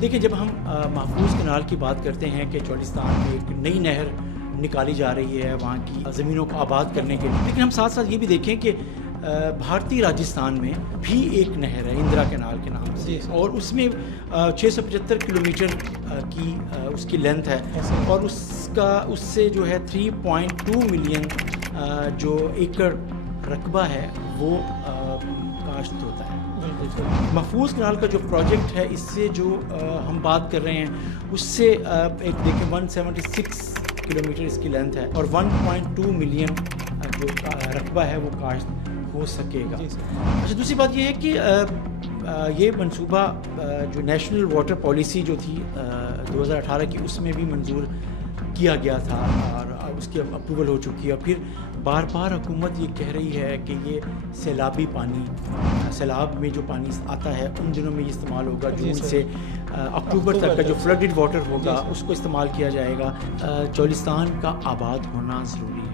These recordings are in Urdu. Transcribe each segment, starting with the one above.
دیکھیں جب ہم محفوظ کینال کی بات کرتے ہیں کہ چولستان میں ایک نئی نہر نکالی جا رہی ہے وہاں کی زمینوں کو آباد کرنے کے لیے، لیکن ہم ساتھ ساتھ یہ بھی دیکھیں کہ بھارتی راجستھان میں بھی ایک نہر ہے اندرا کینال کے نام سے، اور اس میں 675 کلومیٹر کی اس کی لینتھ ہے، اور اس سے جو ہے 3.2 ملین جو ایکڑ رقبہ ہے وہ کاشت ہوتا ہے۔ محفوظ کینال کا جو پروجیکٹ ہے اس سے جو ہم بات کر رہے ہیں اس سے ایک دیکھیں 176 کلومیٹر اس کی لینتھ ہے، اور 1.2 ملین جو رقبہ ہے وہ کاشت ہو سکے گا۔ اچھا، دوسری بات یہ ہے کہ یہ منصوبہ جو نیشنل واٹر پالیسی جو تھی 2018 کی، اس میں بھی منظور کیا گیا تھا اور اس کی اپروول ہو چکی ہے، اور پھر بار بار حکومت یہ کہہ رہی ہے کہ یہ سیلابی پانی، سیلاب میں جو پانی آتا ہے ان دنوں میں یہ استعمال ہوگا، جون سے اکتوبر تک کا جو فلڈڈ واٹر ہوگا اس کو استعمال کیا جائے گا۔ چولستان کا آباد ہونا ضروری ہے۔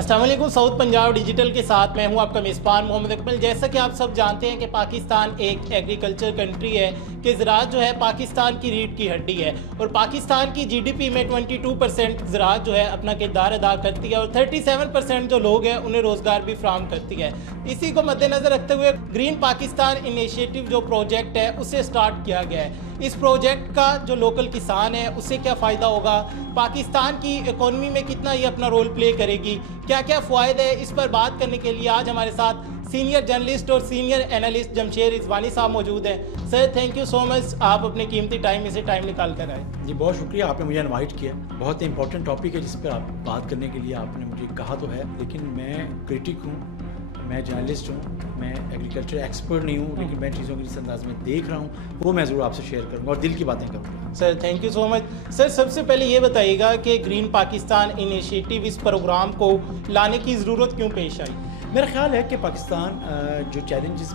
السلام علیکم، ساؤتھ پنجاب ڈیجیٹل کے ساتھ میں ہوں آپ کا میزبان محمد اکمل۔ جیسا کہ آپ سب جانتے ہیں کہ پاکستان ایک ایگریکلچر کنٹری ہے، کہ زراعت جو ہے پاکستان کی ریڑھ کی ہڈی ہے، اور پاکستان کی جی ڈی پی میں 22% زراعت جو ہے اپنا کردار ادا کرتی ہے، اور 37% جو لوگ ہیں انہیں روزگار بھی فراہم کرتی ہے۔ اسی کو مد نظر رکھتے ہوئے گرین پاکستان انیشیٹو جو پروجیکٹ ہے اسے سٹارٹ کیا گیا ہے۔ اس پروجیکٹ کا جو لوکل کسان ہے اسے کیا فائدہ ہوگا، پاکستان کی اکانومی میں کتنا یہ اپنا رول پلے کرے گی، کیا کیا فوائد ہے، اس پر بات کرنے کے لیے آج ہمارے ساتھ سینئر جرنلسٹ اور سینئر اینالسٹ جمشید رضوانی صاحب موجود ہیں۔ سر، تھینک یو سو مچ، آپ اپنے قیمتی ٹائم میں سے ٹائم نکال کر آئے۔ جی بہت شکریہ، آپ نے مجھے انوائٹ کیا۔ بہت امپورٹنٹ ٹاپک ہے جس پر آپ بات کرنے کے لیے آپ نے مجھے کہا تو ہے، لیکن میں کریٹک ہوں، میں جرنلسٹ ہوں، میں ایگریکلچر ایکسپرٹ نہیں ہوں، لیکن میں چیزوں کو جس انداز میں دیکھ رہا ہوں وہ میں ضرور آپ سے شیئر کروں گا اور دل کی باتیں کروں گا۔ سر تھینک یو سو مچ۔ سر، سب سے پہلے یہ بتائیے گا کہ گرین پاکستان انیشیٹو اس پروگرام کو لانے کی ضرورت کیوں پیش آئی؟ میرا خیال ہے کہ پاکستان جو چیلنجز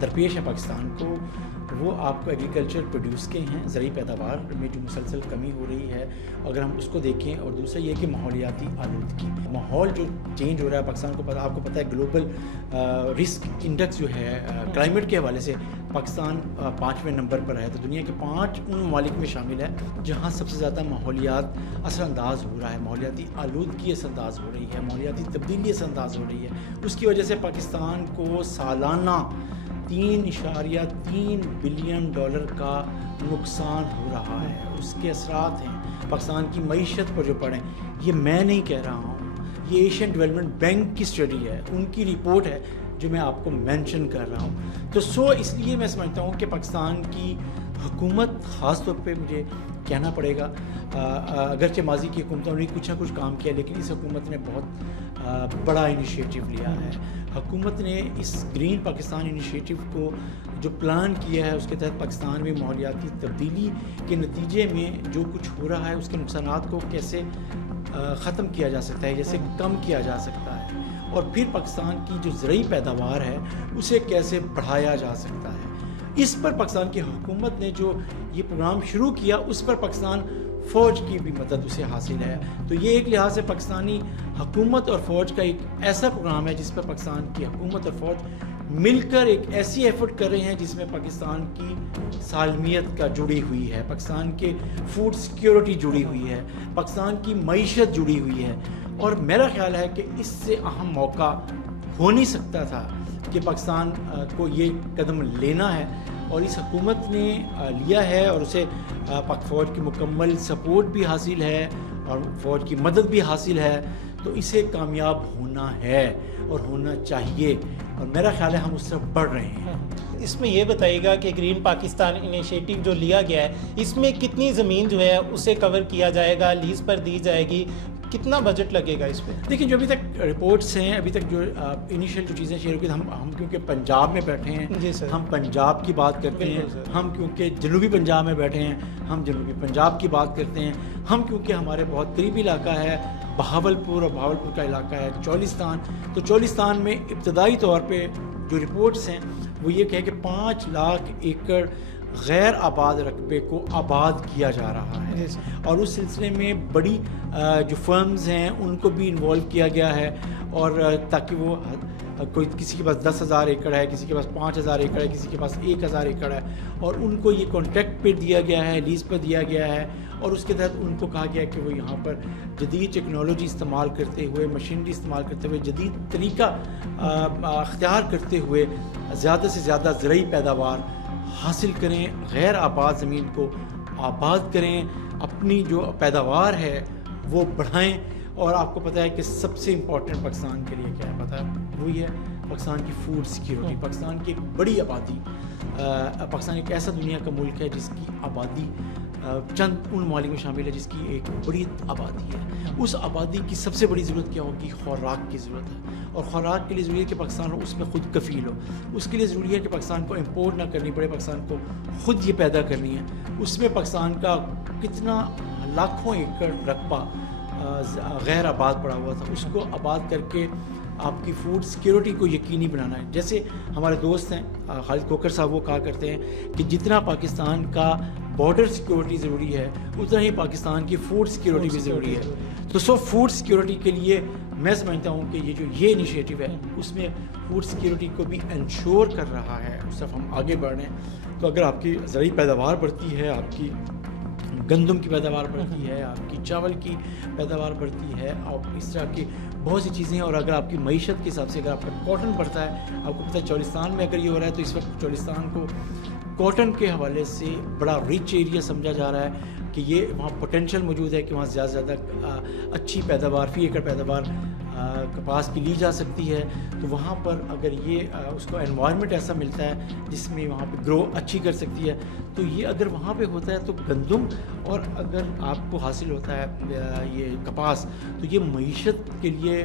درپیش ہے پاکستان کو، وہ آپ کو ایگریکلچر پروڈیوس کے ہیں، زرعی پیداوار میں جو مسلسل کمی ہو رہی ہے اگر ہم اس کو دیکھیں، اور دوسرا یہ کہ ماحولیاتی آلودگی، ماحول جو چینج ہو رہا ہے پاکستان کو آپ کو پتہ ہے، گلوبل رسک انڈیکس جو ہے کلائمیٹ کے حوالے سے پاکستان 5ویں نمبر پر ہے، تو دنیا کے 5 ان ممالک میں شامل ہے جہاں سب سے زیادہ ماحولیات اثر انداز ہو رہا ہے، ماحولیاتی آلودگی اثر انداز ہو رہی ہے، ماحولیاتی تبدیلی اثر انداز ہو رہی ہے۔ اس کی وجہ سے پاکستان کو سالانہ 3.3 بلین ڈالر کا نقصان ہو رہا ہے، اس کے اثرات ہیں پاکستان کی معیشت پر جو پڑیں۔ یہ میں نہیں کہہ رہا ہوں، یہ ایشین ڈیولپمنٹ بینک کی اسٹڈی ہے، ان کی رپورٹ ہے جو میں آپ کو مینشن کر رہا ہوں۔ تو اس لیے میں سمجھتا ہوں کہ پاکستان کی حکومت، خاص طور پہ مجھے کہنا پڑے گا، اگرچہ ماضی کی حکومتوں نے کچھ نہ کچھ کام کیا، لیکن اس حکومت نے بہت بڑا انیشیٹو لیا ہے۔ حکومت نے اس گرین پاکستان انیشیٹو کو جو پلان کیا ہے اس کے تحت پاکستان میں ماحولیاتی تبدیلی کے نتیجے میں جو کچھ ہو رہا ہے اس کے نقصانات کو کیسے ختم کیا جا سکتا ہے، جیسے کم کیا جا سکتا ہے، اور پھر پاکستان کی جو زرعی پیداوار ہے اسے کیسے بڑھایا جا سکتا ہے۔ اس پر پاکستان کی حکومت نے جو یہ پروگرام شروع کیا، اس پر پاکستان فوج کی بھی مدد اسے حاصل ہے۔ تو یہ ایک لحاظ سے پاکستانی حکومت اور فوج کا ایک ایسا پروگرام ہے جس پر پاکستان کی حکومت اور فوج مل کر ایک ایسی ایفرٹ کر رہے ہیں جس میں پاکستان کی سالمیت کا جڑی ہوئی ہے، پاکستان کے فوڈ سیکیورٹی جڑی ہوئی ہے، پاکستان کی معیشت جڑی ہوئی ہے۔ اور میرا خیال ہے کہ اس سے اہم موقع ہو نہیں سکتا تھا کہ پاکستان کو یہ قدم لینا ہے، اور اس حکومت نے لیا ہے، اور اسے پاک فوج کی مکمل سپورٹ بھی حاصل ہے اور فوج کی مدد بھی حاصل ہے، تو اسے کامیاب ہونا ہے اور ہونا چاہیے، اور میرا خیال ہے ہم اس طرف بڑھ رہے ہیں۔ اس میں یہ بتائیے گا کہ گرین پاکستان انیشیٹو جو لیا گیا ہے اس میں کتنی زمین جو ہے اسے کور کیا جائے گا، لیز پر دی جائے گی، کتنا بجٹ لگے گا اس پہ؟ دیکھیں، جو ابھی تک رپورٹس ہیں، ابھی تک جو انیشیل جو چیزیں شیئر کی، ہم کیونکہ پنجاب میں بیٹھے ہیں، جی سر، ہم پنجاب کی بات کرتے ہیں، ہم کیونکہ جنوبی پنجاب میں بیٹھے ہیں ہم جنوبی پنجاب کی بات کرتے ہیں، ہم کیونکہ ہمارے بہت قریبی علاقہ ہے بہاولپور، اور بہاولپور کا علاقہ ہے چولستان، تو چولستان میں ابتدائی طور پہ جو رپورٹس ہیں وہ یہ کہے کہ 5 لاکھ ایکڑ غیر آباد رقبے کو آباد کیا جا رہا ہے، اور اس سلسلے میں بڑی جو فرمز ہیں ان کو بھی انوالو کیا گیا ہے، اور تاکہ وہ کوئی کسی کے پاس 10,000 ایکڑ ہے، کسی کے پاس 5,000 ایکڑ ہے، کسی کے پاس 1,000 ایکڑ ہے، اور ان کو یہ کانٹریکٹ پہ دیا گیا ہے، لیز پہ دیا گیا ہے، اور اس کے تحت ان کو کہا گیا کہ وہ یہاں پر جدید ٹیکنالوجی استعمال کرتے ہوئے، مشینری استعمال کرتے ہوئے، جدید طریقہ اختیار کرتے ہوئے زیادہ سے زیادہ زرعی پیداوار حاصل کریں، غیر آباد زمین کو آباد کریں، اپنی جو پیداوار ہے وہ بڑھائیں۔ اور آپ کو پتہ ہے کہ سب سے امپورٹنٹ پاکستان کے لیے کیا ہے پتہ ہے، وہ یہ ہے پاکستان کی فوڈ سیکیورٹی۔ پاکستان کی ایک بڑی آبادی، پاکستان ایک ایسا دنیا کا ملک ہے جس کی آبادی چند ان ممالک میں شامل ہے جس کی ایک بڑی آبادی ہے۔ اس آبادی کی سب سے بڑی ضرورت کیا ہوگی؟ خوراک کی ضرورت ہے، اور خوراک کے لیے ضروری ہے کہ پاکستان اس میں خود کفیل ہو۔ اس کے لیے ضروری ہے کہ پاکستان کو امپورٹ نہ کرنی پڑے، پاکستان کو خود یہ پیدا کرنی ہے۔ اس میں پاکستان کا کتنا لاکھوں ایکڑ رقبہ غیر آباد پڑا ہوا تھا، اس کو آباد کر کے آپ کی فوڈ سیکیورٹی کو یقینی بنانا ہے۔ جیسے ہمارے دوست ہیں خالد کوکر صاحب، وہ کہا کرتے ہیں کہ جتنا پاکستان کا بارڈر سیکیورٹی ضروری ہے اتنا ہی پاکستان کی فوڈ سیکیورٹی بھی ضروری ہے۔ تو فوڈ سیکیورٹی کے لیے میں سمجھتا ہوں کہ یہ انیشیٹو ہے اس میں فوڈ سیکیورٹی کو بھی انشور کر رہا ہے، اس طرف ہم آگے بڑھ رہے ہیں۔ تو اگر آپ کی زرعی پیداوار بڑھتی ہے، آپ کی گندم کی پیداوار بڑھتی ہے، آپ کی چاول کی پیداوار بڑھتی ہے، اور اس طرح کی بہت سی چیزیں ہیں، اور اگر آپ کی معیشت کے حساب سے اگر آپ کا کاٹن بڑھتا ہے، آپ کو پتہ ہے چولستان میں اگر یہ ہو رہا ہے تو اس وقت چولستان کو کاٹن کے حوالے سے بڑا ریچ ایریا سمجھا جا رہا ہے کہ یہ وہاں پوٹینشیل موجود ہے کہ وہاں زیادہ سے زیادہ اچھی پیداوار، فی ایکڑ پیداوار کپاس کی لی جا سکتی ہے۔ تو وہاں پر اگر یہ اس کو انوائرمنٹ ایسا ملتا ہے جس میں وہاں پہ گرو اچھی کر سکتی ہے، تو یہ اگر وہاں پہ ہوتا ہے تو گندم، اور اگر آپ کو حاصل ہوتا ہے یہ کپاس، تو یہ معیشت کے لیے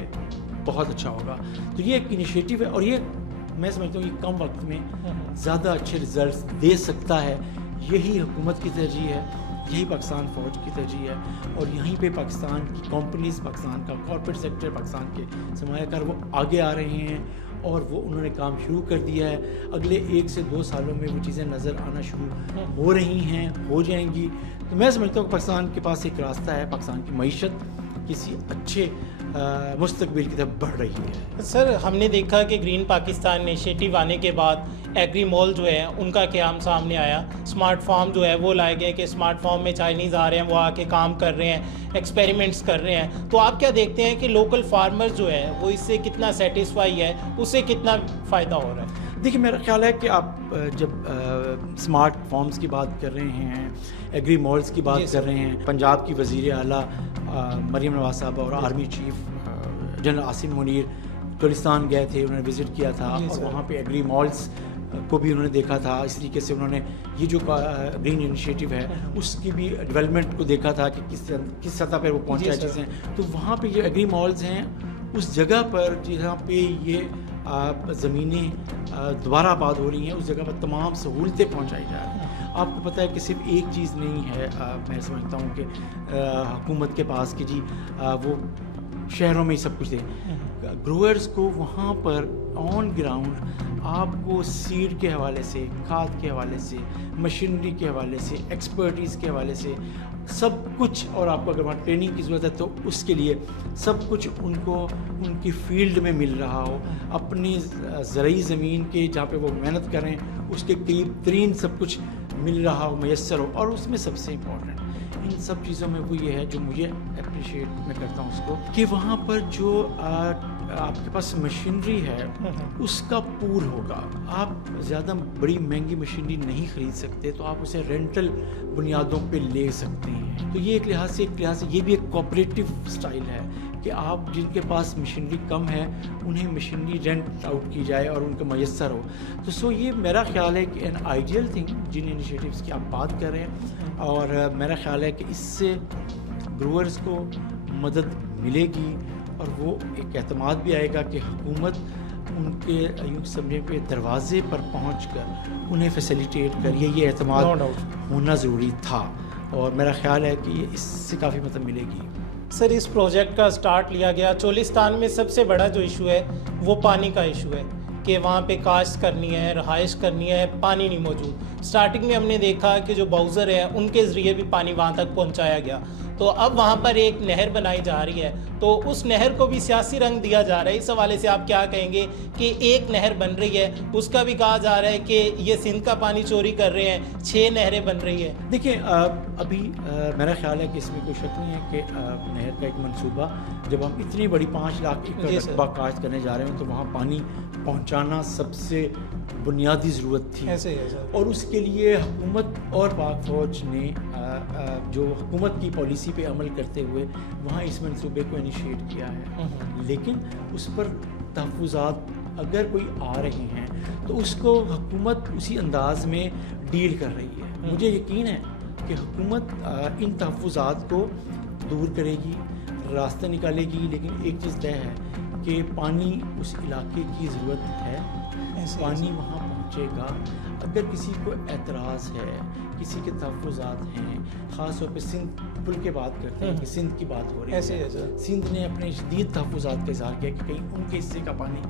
بہت اچھا ہوگا۔ تو یہ ایک انیشیٹو ہے، اور یہ میں سمجھتا ہوں یہ کم وقت میں زیادہ اچھے رزلٹس دے سکتا ہے۔ یہی حکومت کی ترجیح ہے، یہی پاکستان فوج کی ترجیح ہے، اور یہیں پہ پاکستان کی کمپنیز، پاکستان کا کارپوریٹ سیکٹر، پاکستان کے سرمایہ کار وہ آگے آ رہے ہیں، اور وہ انہوں نے کام شروع کر دیا ہے۔ اگلے 1 سے 2 سالوں میں وہ چیزیں نظر آنا شروع ہو رہی ہیں، ہو جائیں گی۔ تو میں سمجھتا ہوں کہ پاکستان کے پاس ایک راستہ ہے، پاکستان کی معیشت کسی اچھے مستقبل کی طرف بڑھ رہی ہے۔ سر، ہم نے دیکھا کہ گرین پاکستان انیشیٹو آنے کے بعد ایگری مال جو ہے ان کا قیام سامنے آیا، اسمارٹ فارم جو ہے وہ لائے گئے کہ اسمارٹ فارم میں چائنیز آ رہے ہیں، وہ آ کے کام کر رہے ہیں، ایکسپیریمنٹس کر رہے ہیں۔ تو آپ کیا دیکھتے ہیں کہ لوکل فارمر جو ہے وہ اس سے کتنا سیٹسفائی ہے، اس سے کتنا فائدہ ہو رہا ہے؟ دیکھیے، میرا خیال ہے کہ آپ جب اسمارٹ فارمز کی بات کر رہے ہیں، ایگری مالز کی بات کر رہے ہیں، پنجاب کی وزیر اعلیٰ مریم نواز صاحبہ اور army chief general Asim Munir Cholistan گئے تھے، انہوں نے وزٹ کیا تھا، اور وہاں پہ ایگری مالز کو بھی انہوں نے دیکھا تھا۔ اس طریقے سے انہوں نے یہ جو گرین انیشیٹو ہے اس کی بھی ڈیولپمنٹ کو دیکھا تھا کہ کس سطح پہ وہ پہنچا ہے چیزیں۔ تو وہاں پہ جو ایگری مالز ہیں اس جگہ پر جہاں پہ یہ زمینیں دوبارہ آباد ہو رہی ہیں، اس جگہ پر تمام سہولتیں پہنچائی جا رہی ہیں۔ آپ کو پتہ ہے کہ صرف ایک چیز نہیں ہے، میں سمجھتا ہوں کہ حکومت کے پاس کہ جی وہ شہروں میں ہی سب کچھ دے۔ گروئرز کو وہاں پر آن گراؤنڈ آپ کو سیڈ کے حوالے سے، کھاد کے حوالے سے، مشینری کے حوالے سے، ایکسپرٹیز کے حوالے سے سب کچھ، اور آپ کو اگر وہاں ٹریننگ کی ضرورت ہے تو اس کے لیے سب کچھ ان کو ان کی فیلڈ میں مل رہا ہو، اپنی زرعی زمین کے جہاں پہ وہ محنت کریں اس کے قریب ترین سب کچھ مل رہا ہو، میسر ہو۔ اور اس میں سب سے امپورٹنٹ ان سب چیزوں میں وہ یہ ہے جو مجھے اپریشیٹ میں کرتا ہوں اس کو، کہ وہاں پر جو آپ کے پاس مشینری ہے اس کا پول ہوگا۔ آپ زیادہ بڑی مہنگی مشینری نہیں خرید سکتے، تو آپ اسے رینٹل بنیادوں پہ لے سکتے ہیں۔ تو یہ ایک لحاظ سے یہ بھی ایک کوآپریٹو سٹائل ہے کہ آپ جن کے پاس مشینری کم ہے انہیں مشینری رینٹ آؤٹ کی جائے اور ان کو میسر ہو۔ تو یہ میرا خیال ہے کہ این آئیڈیل تھنگ جن انیشیٹوز کی آپ بات کر رہے ہیں، اور میرا خیال ہے کہ اس سے گروئرز کو مدد ملے گی، اور وہ ایک اعتماد بھی آئے گا کہ حکومت ان کے یوں سمجھے پہ دروازے پر پہنچ کر انہیں فیسیلیٹیٹ کر یہ اعتماد ہونا ضروری تھا، اور میرا خیال ہے کہ یہ اس سے کافی مدد ملے گی۔ سر، اس پروجیکٹ کا سٹارٹ لیا گیا، چولستان میں سب سے بڑا جو ایشو ہے وہ پانی کا ایشو ہے کہ وہاں پہ کاشت کرنی ہے, رہائش کرنی ہے, پانی نہیں موجود. سٹارٹنگ میں ہم نے دیکھا کہ جو باؤزر ہے ان کے ذریعے بھی پانی وہاں تک پہنچایا گیا. تو اب وہاں پر ایک نہر بنائی جا رہی ہے, تو اس نہر کو بھی سیاسی رنگ دیا جا رہا ہے. اس حوالے سے آپ کیا کہیں گے کہ ایک نہر بن رہی ہے, اس کا بھی کہا جا رہا ہے کہ یہ سندھ کا پانی چوری کر رہے ہیں, 6 نہریں بن رہی ہیں. دیکھیں ابھی میرا خیال ہے کہ اس میں کوئی شک نہیں ہے کہ نہر کا ایک منصوبہ, جب ہم اتنی بڑی 5 لاکھ ایکڑ رقبہ کاشت کرنے جا رہے ہیں تو وہاں پانی پہنچانا سب سے بنیادی ضرورت تھی. ایسے ہی ہے اور اس کے لیے حکومت اور پاک فوج نے جو حکومت کی پالیسی پہ عمل کرتے ہوئے وہاں اس منصوبے کو انیشیٹ کیا ہے. لیکن اس پر تحفظات اگر کوئی آ رہے ہیں تو اس کو حکومت اسی انداز میں ڈیل کر رہی ہے. مجھے یقین ہے کہ حکومت ان تحفظات کو دور کرے گی, راستہ نکالے گی. لیکن ایک چیز طے ہے کہ پانی اس علاقے کی ضرورت ہے, پانی وہاں پہنچے گا. اگر کسی کو اعتراض ہے, کسی کے تحفظات ہیں, خاص طور پہ سندھ پل کے بات کرتے ہیں کہ سندھ کی بات ہو رہی ہے, سندھ نے اپنے شدید تحفظات کا اظہار کیا کہ کہیں ان کے حصے کا پانی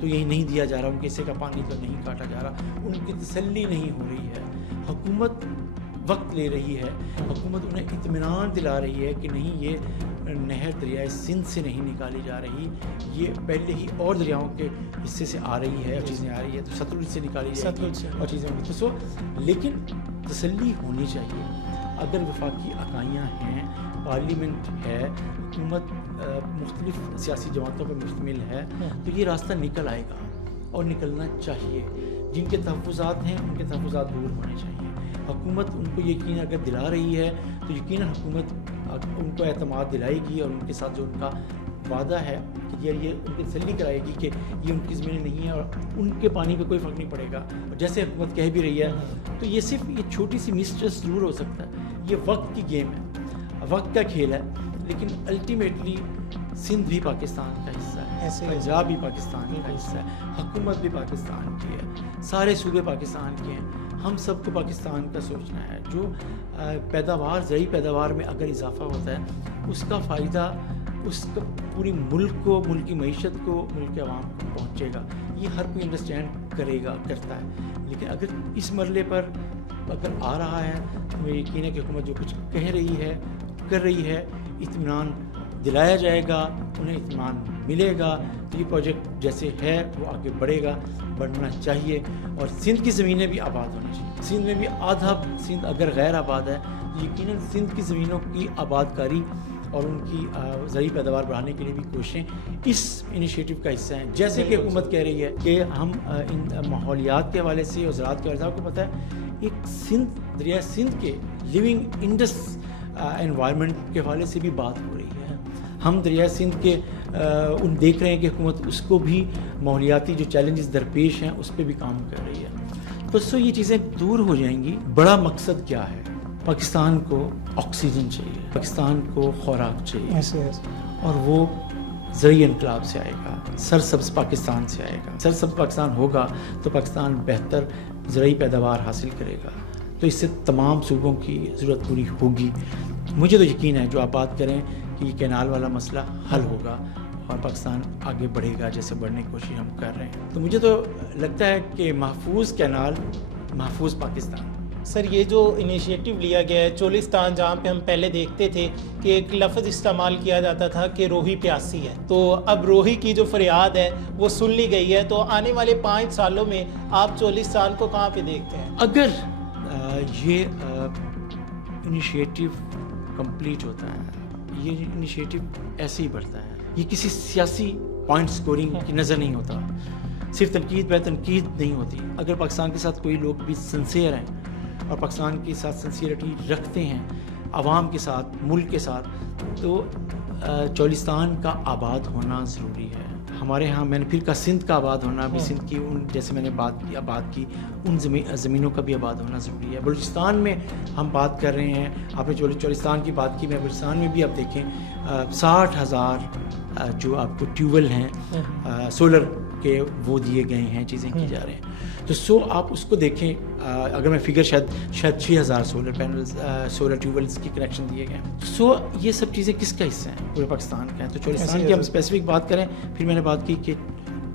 تو یہی نہیں دیا جا رہا, ان کے حصے کا پانی تو نہیں کاٹا جا رہا, ان کی تسلی نہیں ہو رہی ہے. حکومت وقت لے رہی ہے, حکومت انہیں اطمینان دلا رہی ہے کہ نہیں یہ نہر دریائے سندھ سے نہیں نکالی جا رہی, یہ پہلے ہی اور دریاؤں کے حصے سے آ رہی ہے, چیزیں آ رہی ہے, تو ستلج سے نکالی جائے گی اور چیزیں ہوں گی. تو لیکن تسلی ہونی چاہیے. اگر وفاقی اکائیاں ہیں, پارلیمنٹ ہے, حکومت مختلف سیاسی جماعتوں پر مشتمل ہے, تو یہ راستہ نکل آئے گا اور نکلنا چاہیے. جن کے تحفظات ہیں ان کے تحفظات دور ہونے چاہیے. حکومت ان کو یقین اگر دلا رہی ہے تو یقیناً حکومت ان کو اعتماد دلائے گی اور ان کے ساتھ جو ان کا وعدہ ہے کہ یہ ان کی تسلی کرائے گی کہ یہ ان کی زمینیں نہیں ہیں اور ان کے پانی پہ کوئی فرق نہیں پڑے گا. اور جیسے حکومت کہہ بھی رہی ہے تو یہ صرف یہ چھوٹی سی مسٹرس ضرور ہو سکتا ہے, یہ وقت کی گیم ہے, وقت کا کھیل ہے. لیکن الٹیمیٹلی سندھ بھی پاکستان کا حصہ ہے, پنجاب بھی پاکستان کا حصہ ہے, حکومت بھی پاکستان کی ہے, سارے صوبے پاکستان کے ہیں. ہم سب کو پاکستان کا سوچنا ہے. جو پیداوار, زرعی پیداوار میں اگر اضافہ ہوتا ہے اس کا فائدہ اس کا پوری ملک کو, ملک کی معیشت کو, ملک کے عوام کو پہنچے گا. یہ ہر کوئی انڈرسٹینڈ کرے گا, کرتا ہے. لیکن اگر اس مرحلے پر اگر آ رہا ہے تو مجھے یقین ہے کہ حکومت جو کچھ کہہ رہی ہے, کر رہی ہے, اطمینان دلایا جائے گا, انہیں اطمینان ملے گا, تو یہ پروجیکٹ جیسے ہے وہ آگے بڑھے گا, بڑھنا چاہیے. اور سندھ کی زمینیں بھی آباد ہونی چاہیے. سندھ میں بھی آدھا سندھ اگر غیر آباد ہے تو یقیناً سندھ کی زمینوں کی آباد کاری اور ان کی زرعی پیداوار بڑھانے کے لیے بھی کوششیں اس انیشیٹو کا حصہ ہیں. جیسے کہ حکومت کہہ رہی ہے کہ ہم ان ماحولیات کے حوالے سے اور زراعت کے حوالے سے, آپ کو پتہ ہے ایک سندھ, دریائے سندھ کے لیونگ انڈس انوائرمنٹ کے حوالے سے بھی بات ہو رہی ہے. ہم دریائے سندھ کے ان دیکھ رہے ہیں کہ حکومت اس کو بھی ماحولیاتی جو چیلنجز درپیش ہیں اس پہ بھی کام کر رہی ہے. تو اس سے یہ چیزیں دور ہو جائیں گی. بڑا مقصد کیا ہے؟ پاکستان کو آکسیجن چاہیے, پاکستان کو خوراک چاہیے, اور وہ زرعی انقلاب سے آئے گا, سرسبز پاکستان سے آئے گا. سرسبز پاکستان ہوگا تو پاکستان بہتر زرعی پیداوار حاصل کرے گا, تو اس سے تمام صوبوں کی ضرورت پوری ہوگی. مجھے تو یقین ہے جو آپ بات کریں کہ یہ کینال والا مسئلہ حل ہوگا اور پاکستان آگے بڑھے گا جیسے بڑھنے کی کوشش ہم کر رہے ہیں. تو مجھے تو لگتا ہے کہ محفوظ کینال, محفوظ پاکستان. سر یہ جو انیشیٹو لیا گیا ہے چولستان, جہاں پہ ہم پہلے دیکھتے تھے کہ ایک لفظ استعمال کیا جاتا تھا کہ روہی پیاسی ہے, تو اب روہی کی جو فریاد ہے وہ سن لی گئی ہے. تو آنے والے 5 سالوں میں آپ چولستان کو کہاں پہ دیکھتے ہیں؟ اگر یہ انیشیٹو کمپلیٹ ہوتا ہے, یہ انیشیٹو ایسے ہی بڑھتا ہے, یہ کسی سیاسی پوائنٹ سکورنگ کی نظر نہیں ہوتا, صرف تنقید بے تنقید نہیں ہوتی. اگر پاکستان کے ساتھ کوئی لوگ بھی سنسیئر ہیں اور پاکستان کے ساتھ سنسیئرٹی رکھتے ہیں, عوام کے ساتھ, ملک کے ساتھ, تو چولستان کا آباد ہونا ضروری ہے. ہمارے ہاں میں نے پھر کہا سندھ کا آباد ہونا بھی, سندھ کی ان جیسے میں نے بات کی ان زمینوں کا بھی آباد ہونا ضروری ہے. بلوچستان میں ہم بات کر رہے ہیں, آپ نے چولستان کی بات کی, میں بلوچستان میں بھی آپ دیکھیں 60,000 جو آپ کو ٹیوبویل ہیں سولر کے وہ دیے گئے ہیں, چیزیں کی جا رہے ہیں. تو آپ اس کو دیکھیں, اگر میں فگر شاید 6,000 سولر پینلز, سولر ٹیوبویلز کی کنیکشن دیے گئے ہیں. یہ سب چیزیں کس کا حصہ ہیں؟ پورے پاکستان کا ہے. تو چولستان کی ہم اسپیسیفک بات کریں, پھر میں نے بات کی کہ